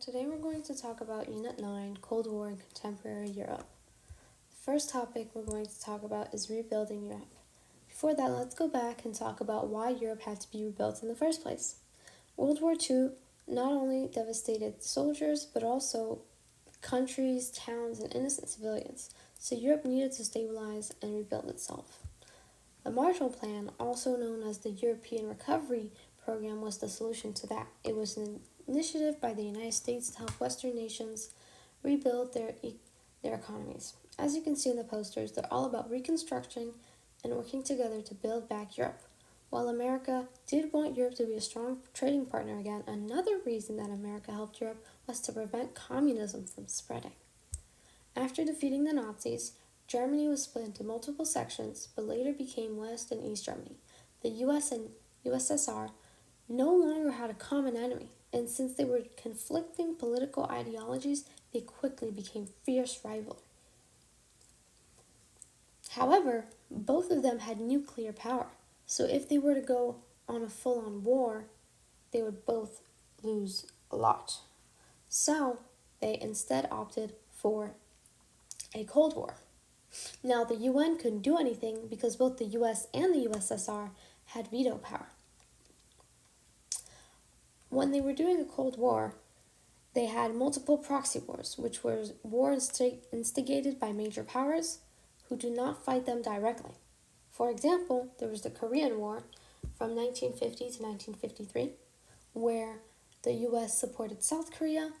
Today we're going to talk about Unit 9, Cold War in Contemporary Europe. The first topic we're going to talk about is rebuilding Europe. Before that, let's go back and talk about why Europe had to be rebuilt in the first place. World War II not only devastated soldiers, but also countries, towns, and innocent civilians, so Europe needed to stabilize and rebuild itself. The Marshall Plan, also known as the European Recovery Program, was the solution to that. It was an initiative by the United States to help Western nations rebuild their economies. As you can see in the posters, they're all about reconstructing and working together to build back Europe. While America did want Europe to be a strong trading partner again, another reason that America helped Europe was to prevent communism from spreading. After defeating the Nazis, Germany was split into multiple sections, but later became West and East Germany. The US and USSR no longer had a common enemy, and since they were conflicting political ideologies, they quickly became fierce rivals. However, both of them had nuclear power, so if they were to go on a full-on war, they would both lose a lot. So they instead opted for a Cold War. Now, the UN couldn't do anything because both the US and the USSR had veto power. When they were doing a Cold War, they had multiple proxy wars, which were wars instigated by major powers who do not fight them directly. For example, there was the Korean War from 1950 to 1953, where the US supported South Korea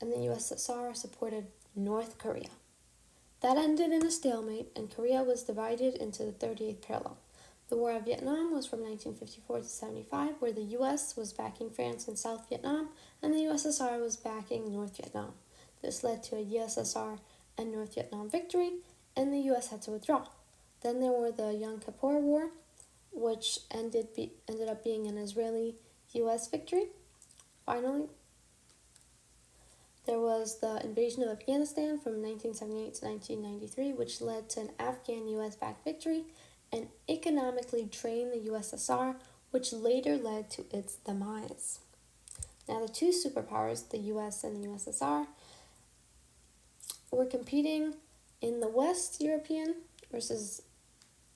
and the USSR supported North Korea. That ended in a stalemate, and Korea was divided into the 38th parallel. The War of Vietnam was from 1954 to 75, where the US was backing France in South Vietnam, and the USSR was backing North Vietnam. This led to a USSR and North Vietnam victory, and the US had to withdraw. Then there were the Yom Kippur War, which ended up being an Israeli-US victory. Finally, there was the invasion of Afghanistan from 1978 to 1993, which led to an Afghan-US-backed victory and economically drained the USSR, which later led to its demise. Now, the two superpowers, the US and the USSR, were competing in the West European versus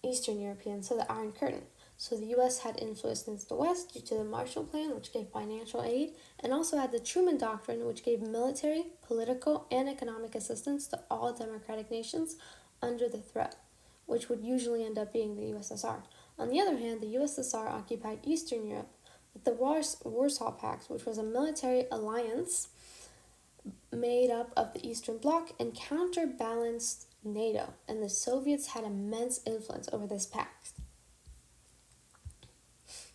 Eastern European, so the Iron Curtain. So the US had influence into the West due to the Marshall Plan, which gave financial aid, and also had the Truman Doctrine, which gave military, political, and economic assistance to all democratic nations under the threat, which would usually end up being the USSR. On the other hand, the USSR occupied Eastern Europe with the Warsaw Pact, which was a military alliance made up of the Eastern Bloc and counterbalanced NATO, and the Soviets had immense influence over this pact.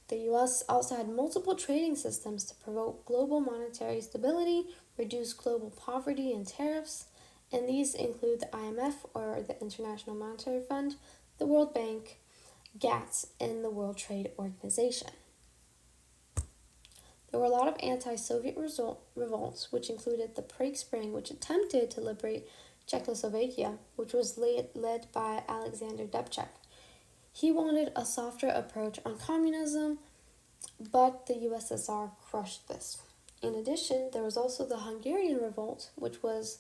The US also had multiple trading systems to promote global monetary stability, reduce global poverty and tariffs, and these include the IMF, or the International Monetary Fund, the World Bank, GATT, and the World Trade Organization. There were a lot of anti-Soviet revolts, which included the Prague Spring, which attempted to liberate Czechoslovakia, which was led by Alexander Dubček. He wanted a softer approach on communism, but the USSR crushed this. In addition, there was also the Hungarian Revolt, which was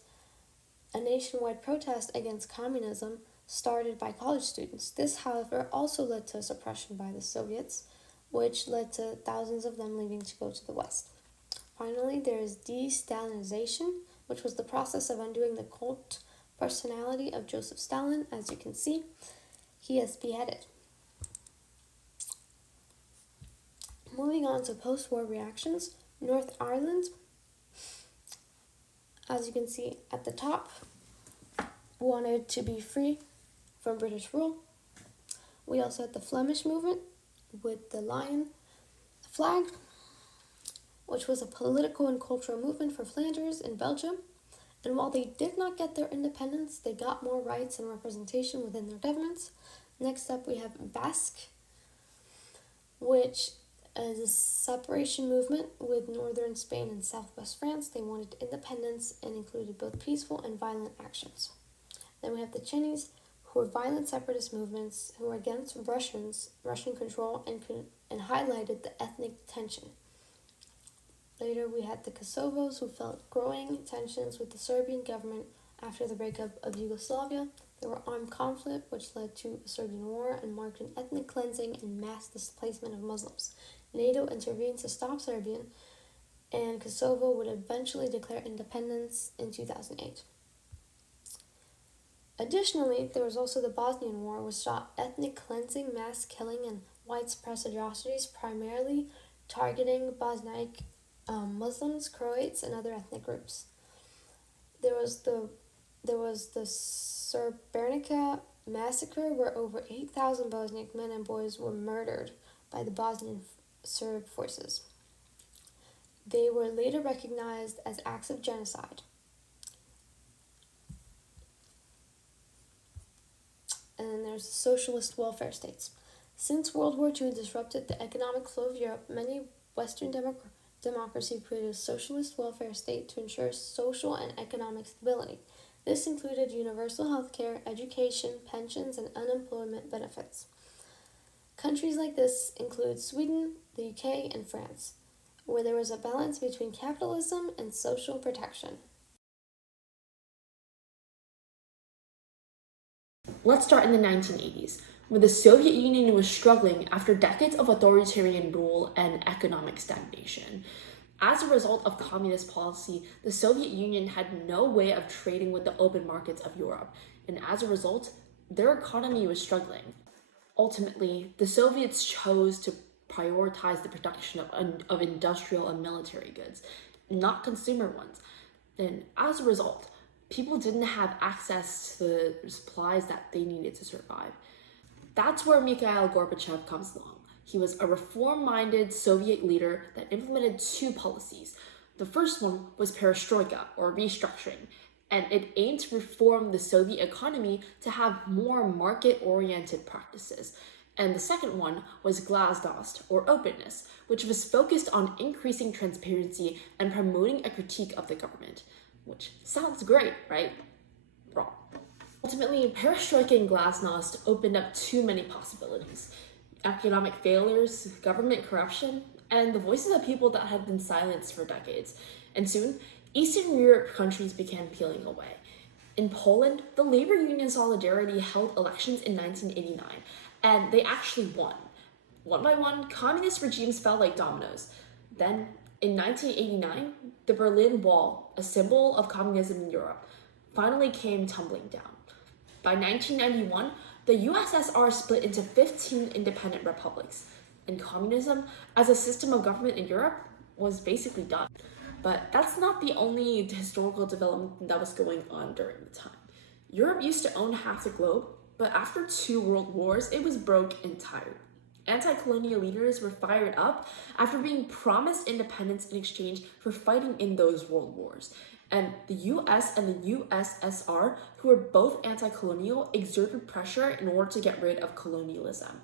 a nationwide protest against communism started by college students. This, however, also led to suppression by the Soviets, which led to thousands of them leaving to go to the West. Finally, there is de-Stalinization, which was the process of undoing the cult personality of Joseph Stalin. As you can see, he is beheaded. Moving on to post-war reactions, North Ireland, as you can see at the top, wanted to be free from British rule. We also had the Flemish movement with the lion flag, which was a political and cultural movement for Flanders in Belgium. And while they did not get their independence, they got more rights and representation within their governments. Next up, we have Basque, which is a separation movement with northern Spain and southwest France. They wanted independence and included both peaceful and violent actions. Then we have the Chinese, who were violent separatist movements who were against Russian control and highlighted the ethnic tension. Later, we had the Kosovos, who felt growing tensions with the Serbian government after the breakup of Yugoslavia. There were armed conflict, which led to a Serbian war and marked an ethnic cleansing and mass displacement of Muslims. NATO intervened to stop Serbia, and Kosovo would eventually declare independence in 2008. Additionally, there was also the Bosnian War, which saw ethnic cleansing, mass killing, and widespread atrocities, primarily targeting Bosniak Muslims, Croats, and other ethnic groups. There was the Srebrenica massacre, where over 8,000 Bosniak men and boys were murdered by the Bosnian Serb forces. They were later recognized as acts of genocide. And then there's the socialist welfare states. Since World War II disrupted the economic flow of Europe, many Western democracies created a socialist welfare state to ensure social and economic stability. This included universal health care, education, pensions, and unemployment benefits. Countries like this include Sweden, the UK, and France, where there was a balance between capitalism and social protection. Let's start in the 1980s, when the Soviet Union was struggling after decades of authoritarian rule and economic stagnation. As a result of communist policy, the Soviet Union had no way of trading with the open markets of Europe, and as a result, their economy was struggling. Ultimately, the Soviets chose to prioritize the production of industrial and military goods, not consumer ones. And as a result, people didn't have access to the supplies that they needed to survive. That's where Mikhail Gorbachev comes along. He was a reform-minded Soviet leader that implemented two policies. The first one was perestroika, or restructuring, and it aimed to reform the Soviet economy to have more market-oriented practices. And the second one was glasnost, or openness, which was focused on increasing transparency and promoting a critique of the government. Which sounds great, right? Wrong. Ultimately, perestroika and glasnost opened up too many possibilities. Economic failures, government corruption, and the voices of people that had been silenced for decades. And soon, Eastern Europe countries began peeling away. In Poland, the labor union Solidarity held elections in 1989, and they actually won. One by one, communist regimes fell like dominoes. Then, in 1989, the Berlin Wall, a symbol of communism in Europe, finally came tumbling down. By 1991, the USSR split into 15 independent republics, and communism, as a system of government in Europe, was basically done. But that's not the only historical development that was going on during the time. Europe used to own half the globe, but after 2 world wars, it was broke and tired. Anti-colonial leaders were fired up after being promised independence in exchange for fighting in those world wars. And the US and the USSR, who were both anti-colonial, exerted pressure in order to get rid of colonialism.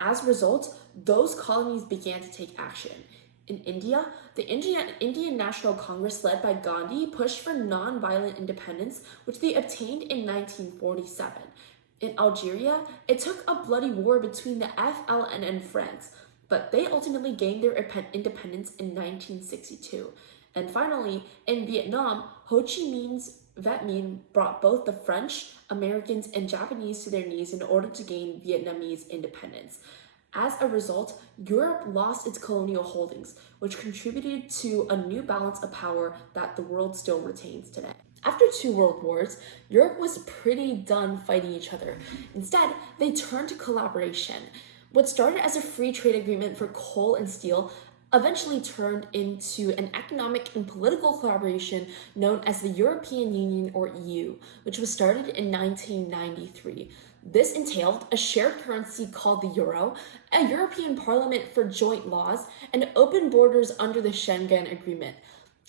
As a result, those colonies began to take action. In India, the Indian National Congress led by Gandhi pushed for non-violent independence, which they obtained in 1947. In Algeria, it took a bloody war between the FLN and France, but they ultimately gained their independence in 1962. And finally, in Vietnam, Ho Chi Minh's Viet Minh brought both the French, Americans, and Japanese to their knees in order to gain Vietnamese independence. As a result, Europe lost its colonial holdings, which contributed to a new balance of power that the world still retains today. After 2 world wars, Europe was pretty done fighting each other. Instead, they turned to collaboration. What started as a free trade agreement for coal and steel eventually turned into an economic and political collaboration known as the European Union, or EU, which was started in 1993. This entailed a shared currency called the euro, a European Parliament for joint laws, and open borders under the Schengen Agreement.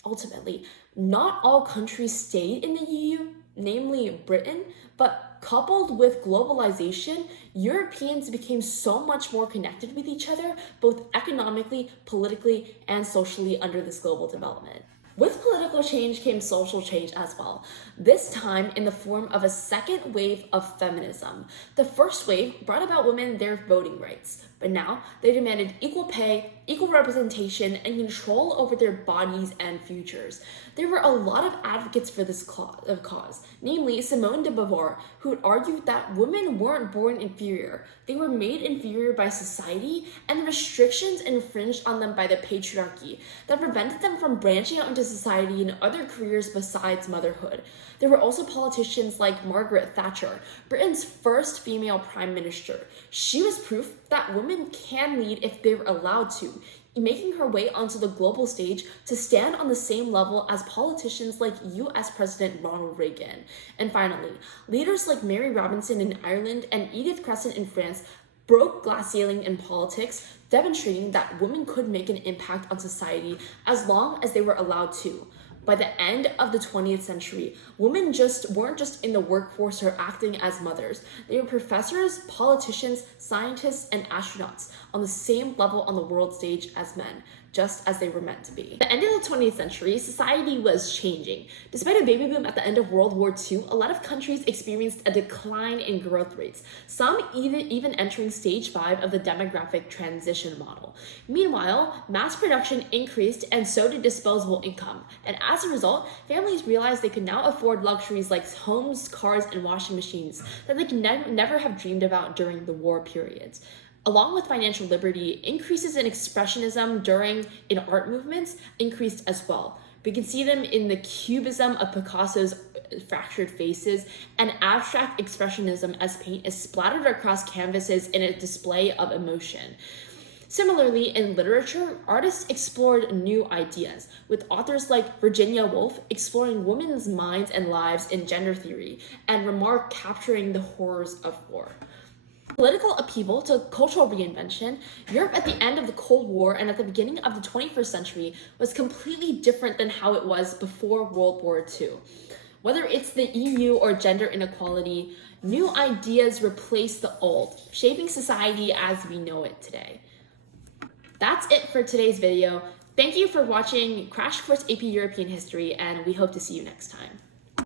Ultimately, not all countries stayed in the EU, namely Britain, but coupled with globalization, Europeans became so much more connected with each other, both economically, politically, and socially under this global development. With political change came social change as well, this time in the form of a second wave of feminism. The first wave brought about women their voting rights, but now they demanded equal pay, equal representation, and control over their bodies and futures. There were a lot of advocates for this cause, namely Simone de Beauvoir, who argued that women weren't born inferior. They were made inferior by society and restrictions infringed on them by the patriarchy that prevented them from branching out into society and other careers besides motherhood. There were also politicians like Margaret Thatcher, Britain's first female prime minister. She was proof that women can lead if they're allowed to, making her way onto the global stage to stand on the same level as politicians like US President Ronald Reagan. And finally, leaders like Mary Robinson in Ireland and Edith Crescent in France broke glass ceiling in politics, demonstrating that women could make an impact on society as long as they were allowed to. By the end of the 20th century, women weren't just in the workforce or acting as mothers. They were professors, politicians, scientists, and astronauts on the same level on the world stage as men, just as they were meant to be. At the end of the 20th century, society was changing. Despite a baby boom at the end of World War II, a lot of countries experienced a decline in growth rates, some even entering stage 5 of the demographic transition model. Meanwhile, mass production increased and so did disposable income. And as a result, families realized they could now afford luxuries like homes, cars, and washing machines that they could never have dreamed about during the war periods. Along with financial liberty, increases in expressionism in art movements increased as well. We can see them in the cubism of Picasso's fractured faces and abstract expressionism as paint is splattered across canvases in a display of emotion. Similarly, in literature, artists explored new ideas, with authors like Virginia Woolf exploring women's minds and lives in gender theory, and Remarque capturing the horrors of war. Political upheaval to cultural reinvention, Europe at the end of the Cold War and at the beginning of the 21st century was completely different than how it was before World War II. Whether it's the EU or gender inequality, new ideas replace the old, shaping society as we know it today. That's it for today's video. Thank you for watching Crash Course AP European History, and we hope to see you next time.